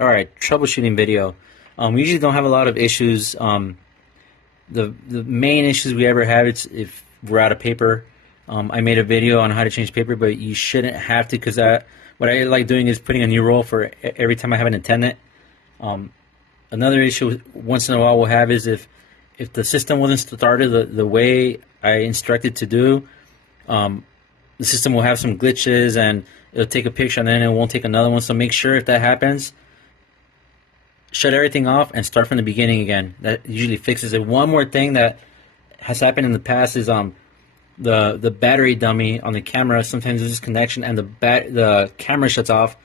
All right, troubleshooting video. We usually don't have a lot of issues. The main issues we ever have is if we're out of paper. I made a video on how to change paper, but you shouldn't have to, because what I like doing is putting a new roll for every time I have an attendant. Another issue once in a while we'll have is if the system wasn't started the way I instructed to do, the system will have some glitches and it'll take a picture and then it won't take another one. So make sure if that happens, shut everything off and start from the beginning again. That usually fixes it. One more thing that has happened in the past is the battery dummy on the camera. Sometimes there's disconnection and the camera shuts off,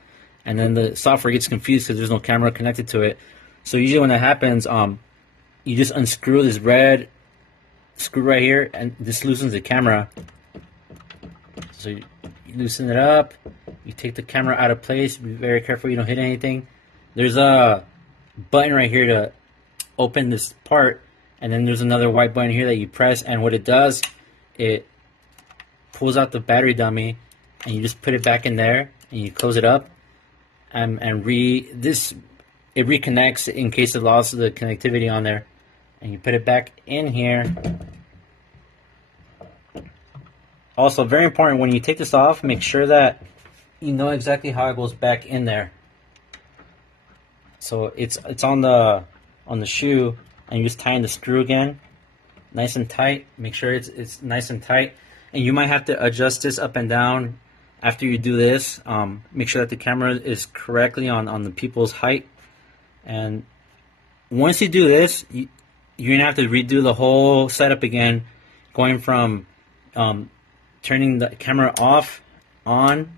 and then the software gets confused because there's no camera connected to it. So usually when that happens, you just unscrew this red screw right here, and this loosens the camera. So you loosen it up. You take the camera out of place. Be very careful you don't hit anything. There's a button right here to open this part, and then there's another white button here that you press, and what it does, it pulls out the battery dummy and you just put it back in there and you close it up, and it reconnects in case it lost the connectivity on there, and you put it back in here. Also, very important, when you take this off, make sure that you know exactly how it goes back in there. So it's on the shoe, and you just tie in the screw again, nice and tight. Make sure it's nice and tight, and you might have to adjust this up and down after you do this. Make sure that the camera is correctly on the people's height, and once you do this, you're gonna have to redo the whole setup again, going from turning the camera off, on,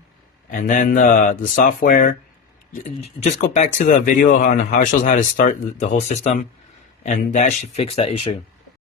and then the software. Just go back to the video on how it shows how to start the whole system, and that should fix that issue.